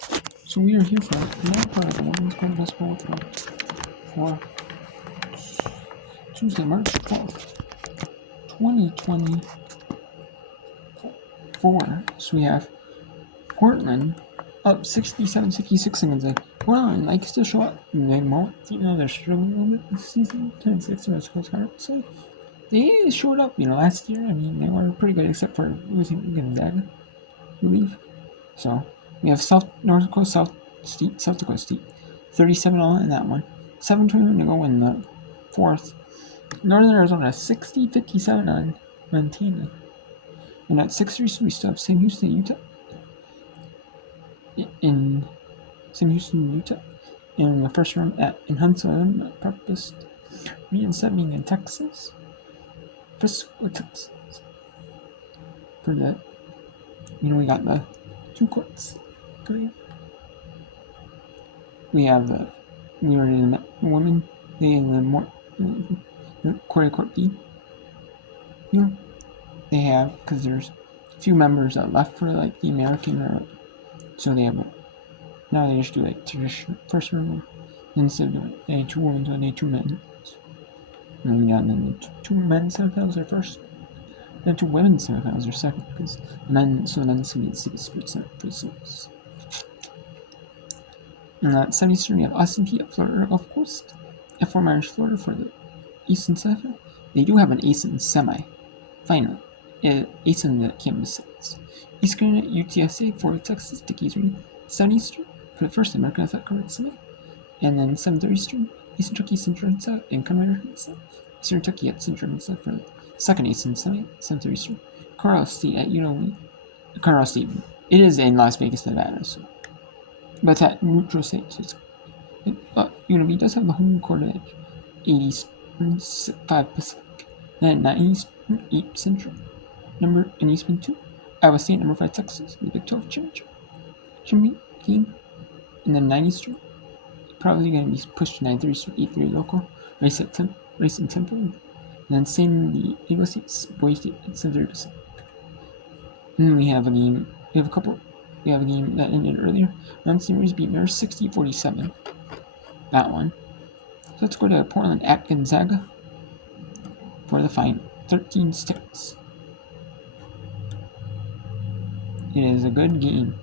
So we are here for another part of the Women's College Basketball Workout for Tuesday, March 12th, 2024. So we have Portland up 67-66 against Portland likes to show up and they won't, even though they're struggling a little bit this season. 10-6 is hard to say. They showed up, last year. I mean, they were pretty good except for losing Gonzaga, I believe. So we have South Dakota State, 37-all in that one. 7:21 to go in the fourth. Northern Arizona 60-57 on Montana. And at 6:03 we still have Sam Houston, Utah. In the first round in Huntsville, Purpose. Re-insetting in Texas. Frisco, Texas. For that, we got the 2 courts. We have we were in the women, they in the more court B. They have, because there's a few members that left for like the American, so they have now they just do like traditional first round instead of doing 2 women and 2 men. And then the 2 men's semifinals are first, then 2 women's semifinals are second, because the men's meet City Sports Center for the Souls. And at 70 we have Austin Peay at Florida Gulf Coast, F4 Myers, Florida for the Eastern semifinal. They do have an Eastern semi-final. Eastern the campus sets. Eastern at UTSA for Texas, Dickies Arena. 7 Eastern for the first American Athletic Conference semi. And then 7:30 Eastern, Eastern Kentucky Central and South and Conrader South. Eastern Kentucky at Central and South for the second Eastern semi, 7:30 Eastern. Colorado State at Colorado State. It is in Las Vegas, Nevada, so. But it's at neutral state, so it's. But UNLV does have the home court advantage. 8 Eastern, 5 Pacific. Then 9 Eastern, 8 Central. Number in Eastern 2. Iowa State, number 5 Texas, the Big 12 championship game. And then 9 Eastern. Probably going to be pushed to 9:30 Eastern, 8:30 local. Race in Temple. And then same the Iowa State's Boise State at 7:30 Pacific. And then we have a game. We have a game that ended earlier. Mount St. Mary's beat Mary's 60-47. That one. So let's go to Portland at Gonzaga for the final. 13-6. It is a good game.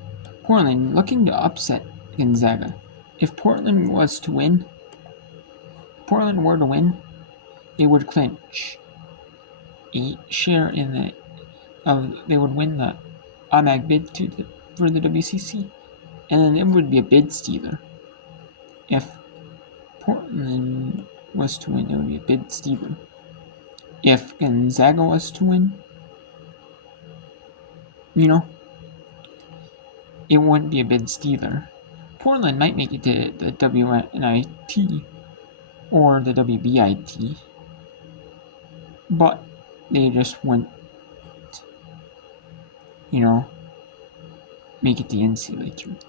Portland looking to upset Gonzaga. If Portland were to win, they would clinch a share in they would win the automatic bid for the WCC, and then it would be a bid stealer. If Portland was to win, it would be a bid stealer. If Gonzaga was to win, it wouldn't be a bid stealer. Portland might make it to the WNIT or the WBIT, but they just wouldn't, make it the NCAA tournament.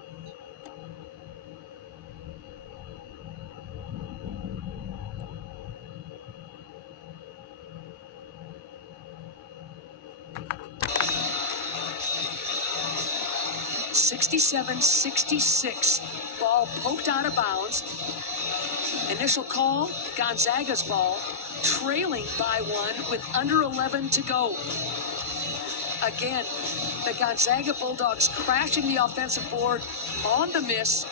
(67-66), ball poked out of bounds. Initial call, Gonzaga's ball, trailing by 1 with under 11 to go. Again, the Gonzaga Bulldogs crashing the offensive board on the miss,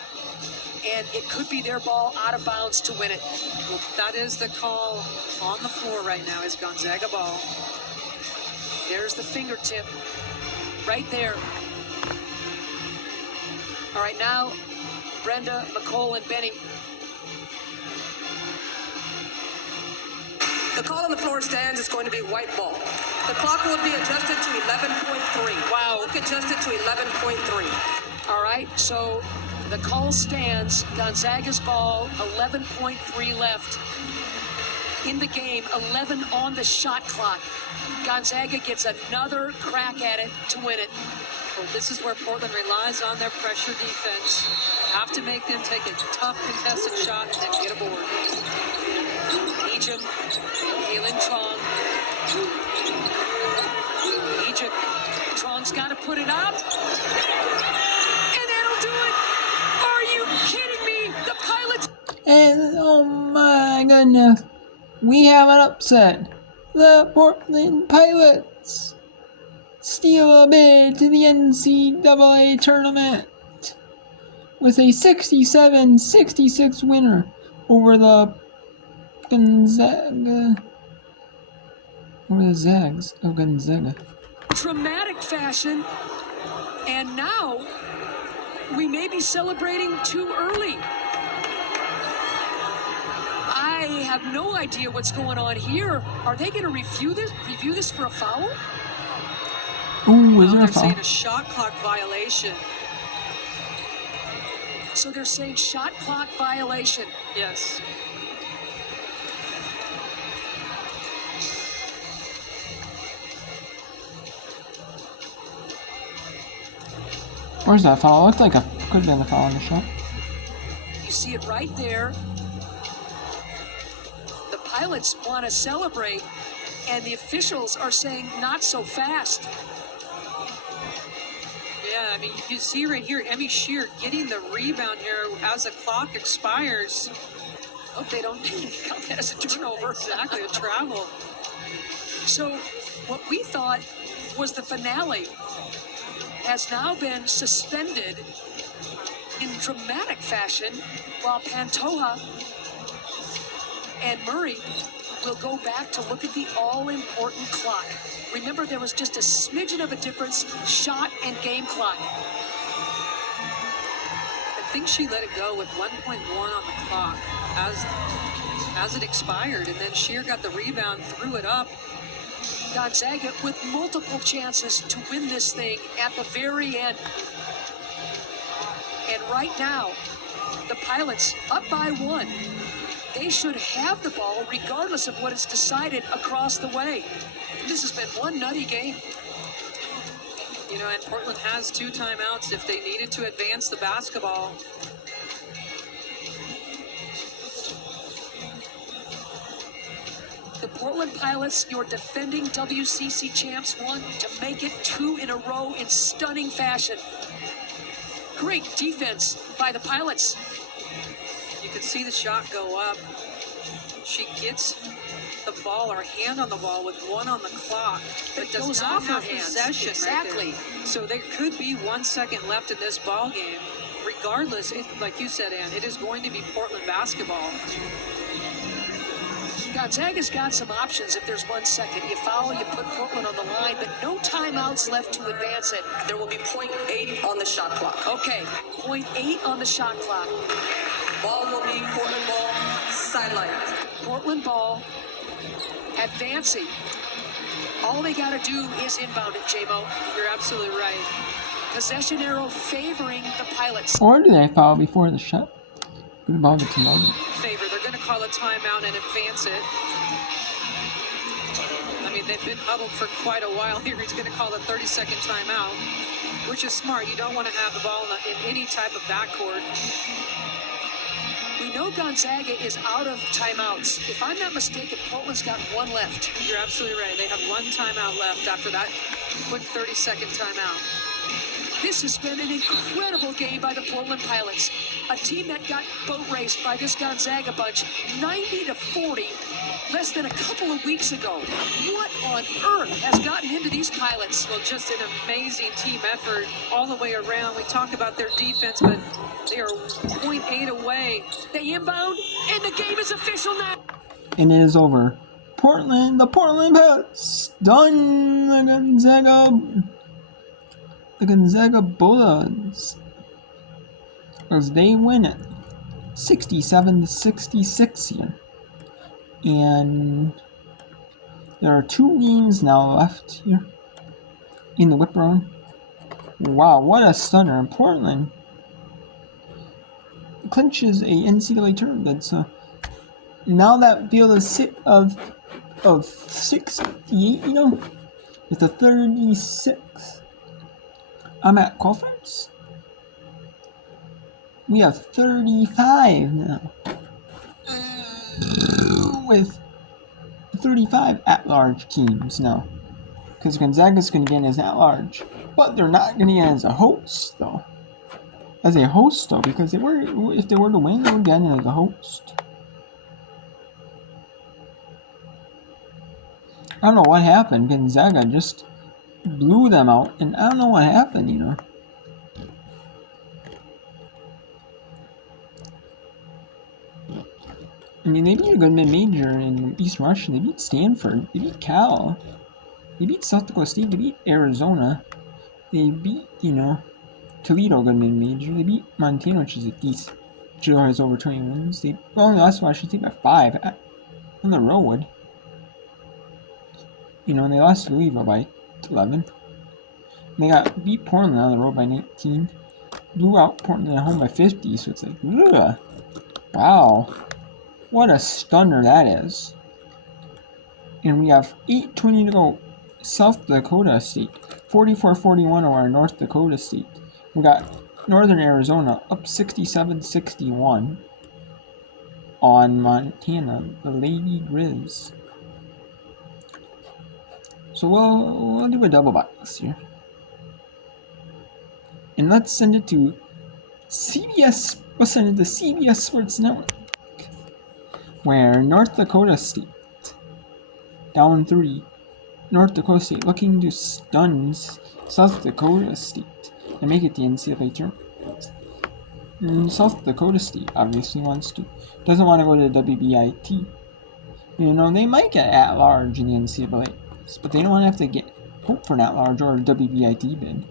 and it could be their ball out of bounds to win it. Well, that is the call on the floor right now, is Gonzaga ball. There's the fingertip right there. All right, now, Brenda, McCole, and Benny. The call on the floor stands is going to be white ball. The clock will be adjusted to 11.3. Wow. Clock adjusted to 11.3. All right, so the call stands. Gonzaga's ball, 11.3 left in the game, 11 on the shot clock. Gonzaga gets another crack at it to win it. Well, this is where Portland relies on their pressure defense. Have to make them take a tough contested shot and then get a board. Egypt, Halen Chong. Egypt, Chong's got to put it up. And it'll do it. Are you kidding me? The Pilots. And oh my goodness, we have an upset. The Portland Pilots steal a bid to the NCAA tournament with a 67-66 winner over the Zags of Gonzaga. Dramatic fashion, and now we may be celebrating too early. I have no idea what's going on here. Are they going to review this for a foul? Ooh, is there a They're foul? saying a shot clock violation. So they're saying shot clock violation. Yes. Where's that foul? It looked like could have been a foul on the shot. You see it right there. The Pilots want to celebrate, and the officials are saying not so fast. Yeah, I mean, you can see right here, Emmy Shear getting the rebound here as the clock expires. Hope they don't count that as a turnover. Exactly, a travel. So what we thought was the finale has now been suspended in dramatic fashion while Pantoja and Murray will go back to look at the all-important clock. Remember, there was just a smidgen of a difference, shot and game clock. I think she let it go with 1.1 on the clock as it expired, and then Shear got the rebound, threw it up. Gonzaga with multiple chances to win this thing at the very end. And right now, the Pilots up by 1. They should have the ball regardless of what is decided across the way. This has been one nutty game. You know, and Portland has 2 timeouts if they needed to advance the basketball. The Portland Pilots, your defending WCC champs, want to make it 2 in a row in stunning fashion. Great defense by the Pilots. You can see the shot go up. She gets the ball, or hand on the ball with 1 on the clock, but It does goes not off her have hands. possession. Exactly. Right there. So there could be 1 second left in this ball game. Regardless, like you said, Ann, it is going to be Portland basketball. Gonzaga's got some options if there's 1 second. You foul, you put Portland on the line, but no timeouts left to advance it. There will be 0.8 on the shot clock. Okay, 0.8 on the shot clock. Ball will be Portland ball, sideline. Portland ball, advancing. All they got to do is inbound it, J-Mo. You're absolutely right. Possession arrow favoring the Pilots. Or do they foul before the shot? Good ball gets loaded. Favor. They're going to call a timeout and advance it. I mean, they've been huddled for quite a while here. He's going to call a 30-second timeout, which is smart. You don't want to have the ball in any type of backcourt. We know Gonzaga is out of timeouts. If I'm not mistaken, Portland's got 1 left. You're absolutely right. They have 1 timeout left after that quick 30-second timeout. This has been an incredible game by the Portland Pilots. A team that got boat raced by this Gonzaga bunch 90-40 less than a couple of weeks ago. What on earth has gotten into these Pilots? Well, just an amazing team effort all the way around. We talk about their defense, but they are 0.8 away. They inbound, and the game is official now. And it is over. The Portland Pilots done the Gonzaga Bulldogs as they win it 67-66 here. And there are 2 games now left here in the whip round. Wow, what a stunner. And Portland clinches a NCAA tournament. So now that field of 68, you know, with a 36. I'm at conference. We have 35 now. With 35 at-large teams now. Because Gonzaga's going to get in as at-large. But they're not going to get in as a host, though. as a host though, because if they were to win, they would get in as a host. I don't know what happened. Gonzaga just blew them out, and I don't know what happened, you know. I mean, they beat a good mid-major in East Russia. They beat Stanford. They beat Cal. They beat South Dakota State. They beat Arizona. They beat, you know, Toledo, good mid-major. They beat Montana, which is a decent. Which has over 20 wins. They only lost Washington State by 5 on the road. You know, and they lost to Louisville by 11. They got beat Portland on the road by 19. Blew out Portland at home by 50. So it's like, ugh. Wow. What a stunner that is. And we have 8:20 to go. South Dakota State. 44-41 over North Dakota State. We got Northern Arizona up 67-61 on Montana, the Lady Grizz. So we'll do a double box here. And let's send it to CBS. We'll send it to CBS Sports Network, where North Dakota State down 3. North Dakota State looking to stun South Dakota State and make it the NCAA tournament. And South Dakota State obviously doesn't want to go to the WBIT. You know, they might get at large in the NCAA, but they don't want to have to hope for an at large or a WBIT bid.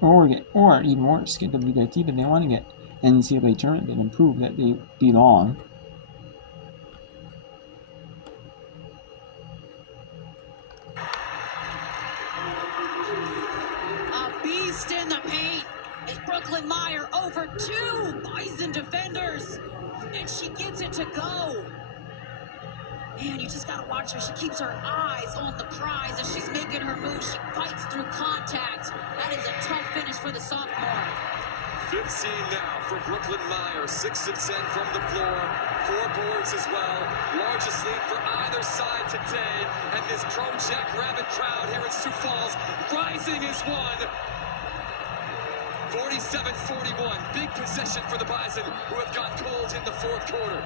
Or even worse, get WBIT bid. They want to get NCAA tournament bid and prove that they belong. In the paint, it's Brooklyn Meyer over 2 Bison defenders, and she gets it to go. Man, you just gotta watch her. She keeps her eyes on the prize as she's making her move. She fights through contact. That is a tough finish for the sophomore. 15 now for Brooklyn Meyer, 6 of 10 from the floor, 4 boards as well. Largest lead for either side today, and this Pro Jack-Rabbit crowd here in Sioux Falls rising as one. 47-41, big possession for the Bison, who have gone cold in the fourth quarter.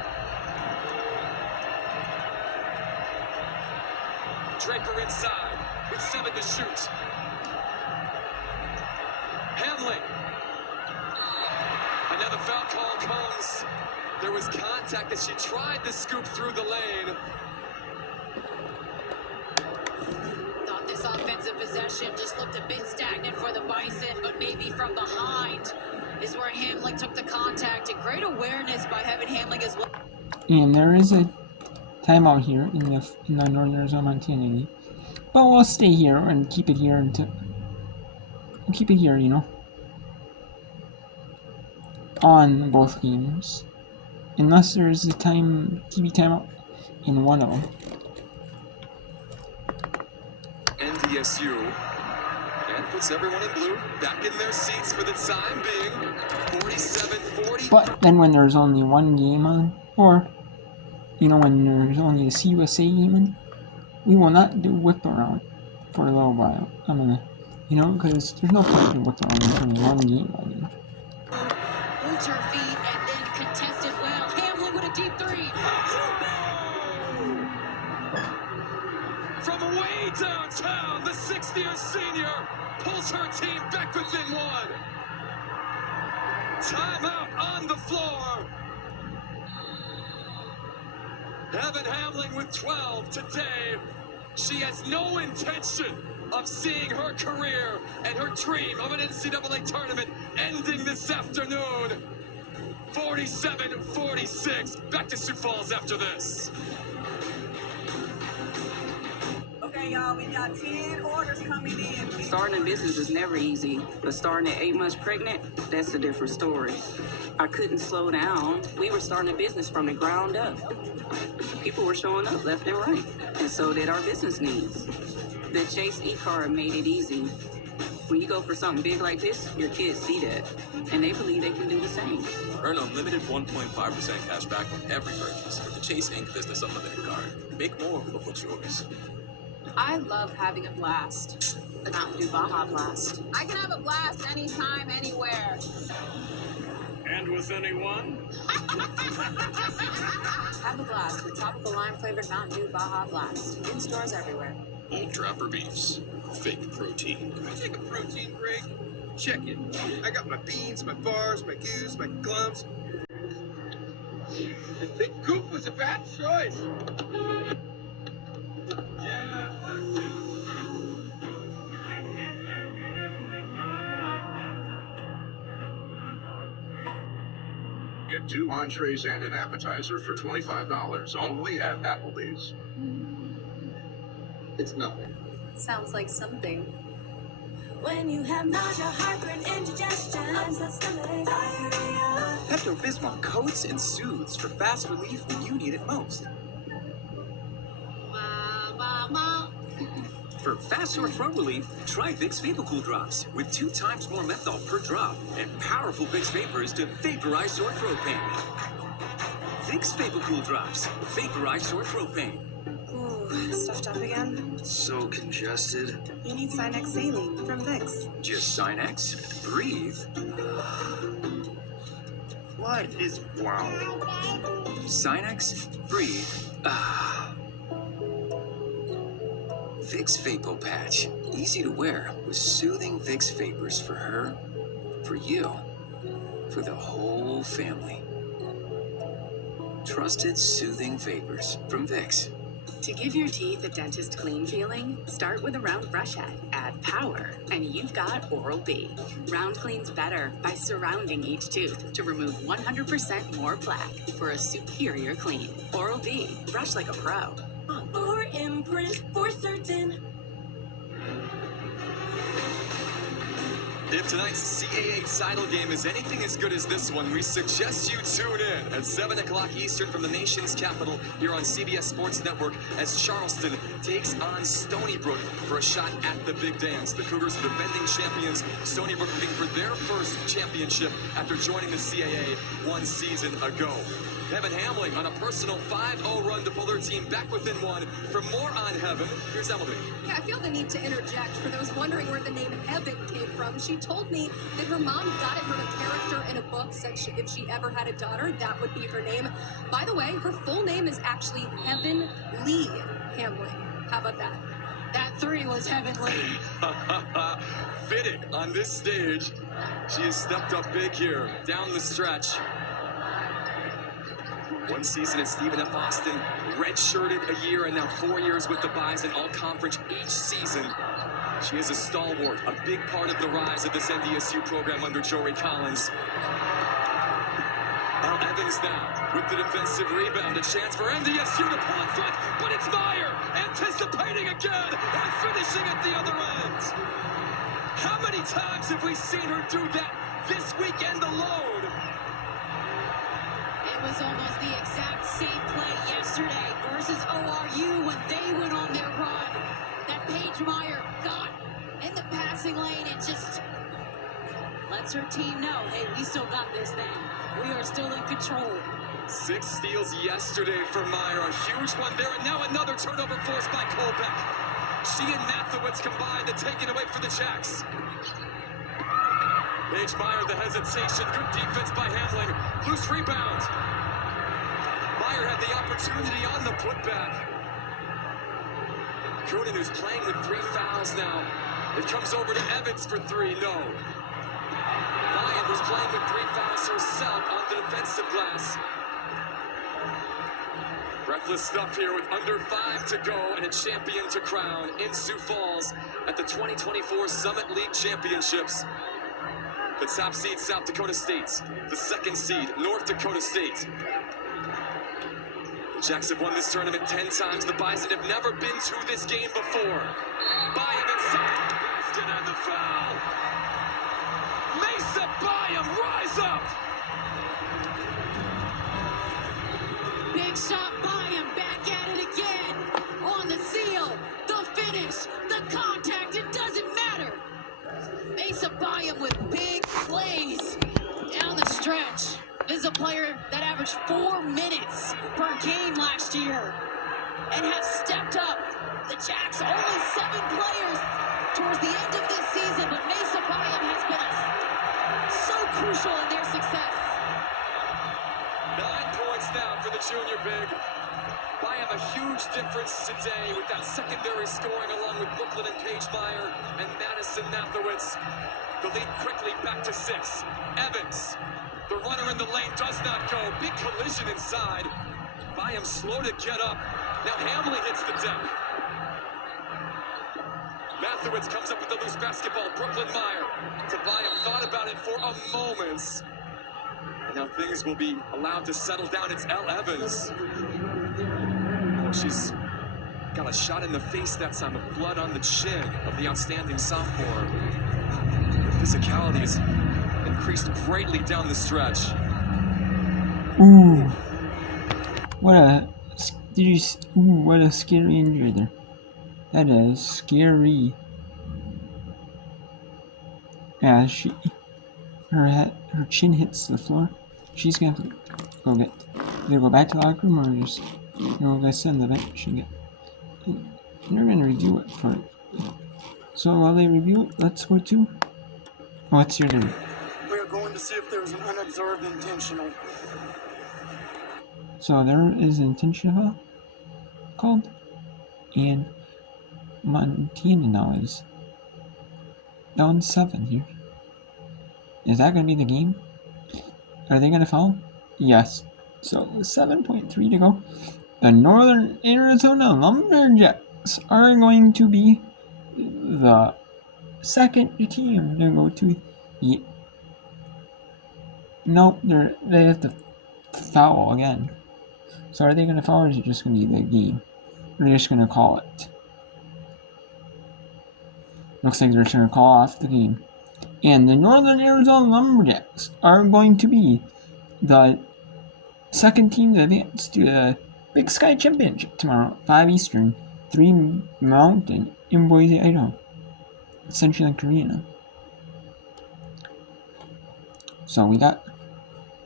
Draper inside with 7 to shoot. Hamling. Another foul call comes. There was contact as she tried to scoop through the lane. Thought this offensive possession just looked a bit stagnant for the Bison, but maybe from behind is where Hamling took the contact, and great awareness by Heaven Hamling as well. And there is a timeout here in the Northern Arizona Montana game, but we'll stay here and keep it here you know, on both games, unless there is a TV timeout in one of them. NDSU and puts everyone in blue back in their seats for the time being. 47-40. But then when there's only one game on, or you know, when there's only a CUSA game on, we will not do whip around for a little while. I'm gonna, you know, because there's no point in whip around for one game on it. Boots her feet and then contested well. Hamlin with a deep 3. From way downtown, the 6th-year senior pulls her team back within 1. Timeout on the floor. Evan Hamling with 12 today. She has no intention of seeing her career and her dream of an NCAA tournament ending this afternoon. 47-46. Back to Sioux Falls after this. Okay, y'all, we got 10 orders coming in. Starting a business is never easy, but starting at 8 months pregnant, that's a different story. I couldn't slow down. We were starting a business from the ground up. People were showing up left and right, and so did our business needs. The Chase e-card made it easy. When you go for something big like this, your kids see that, and they believe they can do the same. Earn unlimited 1.5% cash back on every purchase with the Chase Inc. Business Unlimited card. Make more of what's yours. I love having a blast. the Mountain Dew Baja Blast. I can have a blast anytime, anywhere. And with anyone? Have a blast with tropical lime-flavored Mountain Dew Baja Blast. In stores everywhere. Old Trapper Beefs. Fake protein. Can I take a protein break? Check it. I got my beans, my bars, my goos, my glums. I think Goop was a bad choice. Get 2 entrees and an appetizer for $25 only at Applebee's. It's nothing. Sounds like something. When you have nausea, heartburn, indigestion, upset stomach, diarrhea. Pepto-Bismol coats and soothes for fast relief when you need it most. For fast sore throat relief, try Vicks VapoCool Drops with 2 times more menthol per drop and powerful Vicks vapors to vaporize sore throat pain. Vicks VapoCool Drops, vaporize sore throat pain. Ooh, stuffed up again? So congested. You need Sinex Saline from Vicks. Just Sinex, breathe. What is wow? Sinex, breathe. Ah. Vicks Vapo Patch. Easy to wear with soothing Vicks vapors for her, for you, for the whole family. Trusted soothing vapors from Vicks. To give your teeth a dentist clean feeling, start with a round brush head. Add power, and you've got Oral-B. Round cleans better by surrounding each tooth to remove 100% more plaque for a superior clean. Oral-B. Brush like a pro. Or imprint for certain. If tonight's CAA title game is anything as good as this one, we suggest you tune in at 7 o'clock Eastern from the nation's capital here on CBS Sports Network as Charleston takes on Stony Brook for a shot at the big dance. The Cougars are the defending champions. Stony Brook looking for their first championship after joining the CAA 1 season ago. Heaven Hamling on a personal 5-0 run to pull their team back within 1. For more on Heaven, here's Emily. Yeah, I feel the need to interject for those wondering where the name Heaven came from. She told me that her mom got it from a character in a book, said if she ever had a daughter, that would be her name. By the way, her full name is actually Heaven Lee Hamling. How about that? That 3 was heavenly. Fitting on this stage. She has stepped up big here, down the stretch. 1 season at Stephen F. Austin, redshirted a year, and now 4 years with the Bison, all conference each season. She is a stalwart, a big part of the rise of this NDSU program under Jory Collins. Al Evans now with the defensive rebound, a chance for NDSU to pull in front, but it's Meyer anticipating again and finishing at the other end. How many times have we seen her do that this weekend alone? It was almost the exact same play yesterday versus ORU when they went on their run. That Paige Meyer got in the passing lane and just lets her team know, hey, we still got this thing. We are still in control. 6 steals yesterday for Meyer, a huge one there, and now another turnover forced by Colbeck. She and Mathewitz combined to take it away for the Jacks. Paige Meyer, the hesitation, good defense by Hamling, loose rebound. Meyer had the opportunity on the putback. Coonan, who's playing with 3 fouls now. It comes over to Evans for 3, no. Ryan was playing with 3 fouls herself on the defensive glass. Breathless stuff here with under 5 to go and a champion to crown in Sioux Falls at the 2024 Summit League Championships. The top seed, South Dakota State. The 2nd seed, North Dakota State. The Jacks have won this tournament 10 times. The Bison have never been to this game before. Byam inside the basket and the foul. Mesa Byam, rise up. Big shot Byam, back at it again. On the seal, the finish, the contact, it doesn't matter. Mesa Byam with big plays down the stretch. This is a player that averaged 4 minutes per game last year and has stepped up. The Jacks only 7 players towards the end of this season, but Mesa Byam has been so crucial in their success. 9 points now for the junior big. Byam a huge difference today with that secondary scoring along with Brooklyn and Paige Meyer and Madison Nathowitz. The lead quickly back to 6. Evans, the runner in the lane, does not go. Big collision inside. Byam slow to get up. Now Hamley hits the deck. Nathowitz comes up with the loose basketball. Brooklyn Meyer to Byam. Thought about it for a moment. And now things will be allowed to settle down. It's Elle Evans. Oh, she's got a shot in the face that time of blood on the chin of the outstanding sophomore. The physicality has increased greatly down the stretch. Ooh. What a scary injury there. That is scary. Yeah, her chin hits the floor. She's gonna have to either go back to the locker room or just go sit on the bench and they're gonna review it for it. So while they review it, let's go to what's your name? We are going to see if there was an unobserved intentional. So there is an intentional called, and Montana now is down 7 here. Is that going to be the game? Are they going to foul? Yes. So 7.3 to go. The Northern Arizona Lumberjacks are going to be the second team to go to the... Nope, they have to foul again. So are they going to foul, or is it just going to be the game? They're just going to call it. Looks like they're just going to call off the game. And the Northern Arizona Lumberjacks are going to be the second team to advance to the Big Sky Championship tomorrow, 5 Eastern, 3 Mountain in Boise, Idaho, Central Korea. So we got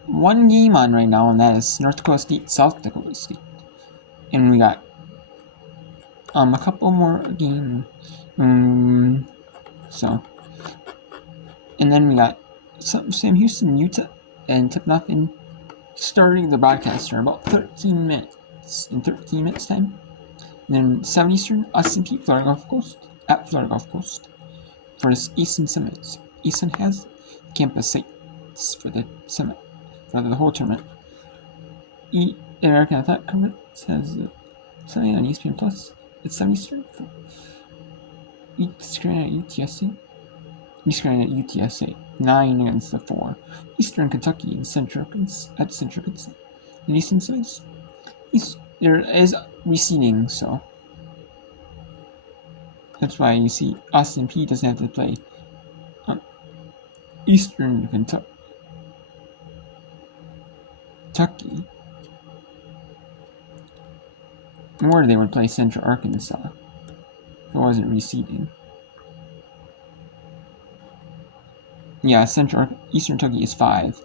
one game on right now, and that is North Dakota State, South Dakota State. And we got a couple more games. And then we got Sam Houston, Utah, and Tip Nothing starting the broadcaster in about 13 minutes. In 13 minutes time. And then 7 Eastern, Austin Peay, Florida Gulf Coast, at Florida Gulf Coast. For this Easton Summit. Easton has campus sites for the summit, for the whole tournament. The American Athletic Conference has something on ESPN Plus. It's 7 Eastern. Eastern at UTSA. Eastern at UTSA. 9 against the 4. Eastern Kentucky and Central at Central Kentucky. In Eastern Cities. There is reseeding, so that's why you see Austin Peay doesn't have to play Eastern Kentucky. Or they would play Central Arkansas if it wasn't reseeding. Yeah, Eastern Kentucky is 5.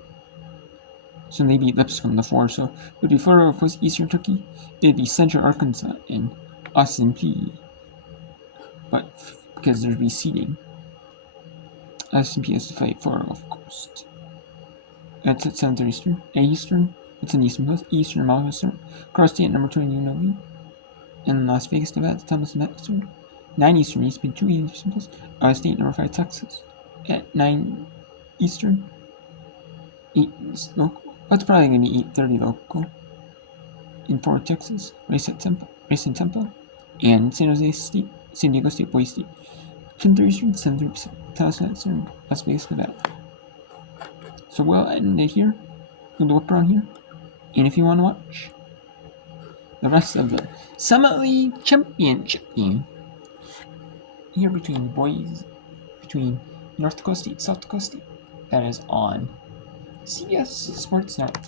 So they beat Lipscomb the 4. So it would be Florida Gulf Coast, Eastern Kentucky. It would be Central Arkansas and Austin Peay. But because there's reseeding, Austin Peay has to fight Florida Gulf Coast. That's at 7:30 Eastern. Eastern. It's an Eastern Plus. Eastern Mountain Eastern. Cross State number 2 in UNLV. And Las Vegas, Nevada, Thomas and Eastern. 9 Eastern. Eastern 2 Eastern Plus. Iowa State number 5 Texas. At 9 Eastern. 8 local. That's probably going to be 8:30 local. In Fort Texas. Race in Temple. And San Diego State, Boise State. 10:30 Eastern, 7:30 Pacific. Thomas Eastern, Las Vegas, Nevada. So we'll end it here. We'll whip around here. And if you want to watch the rest of the Summit League Championship game here between North Dakota State, South Dakota State, that is on CBS Sports Network.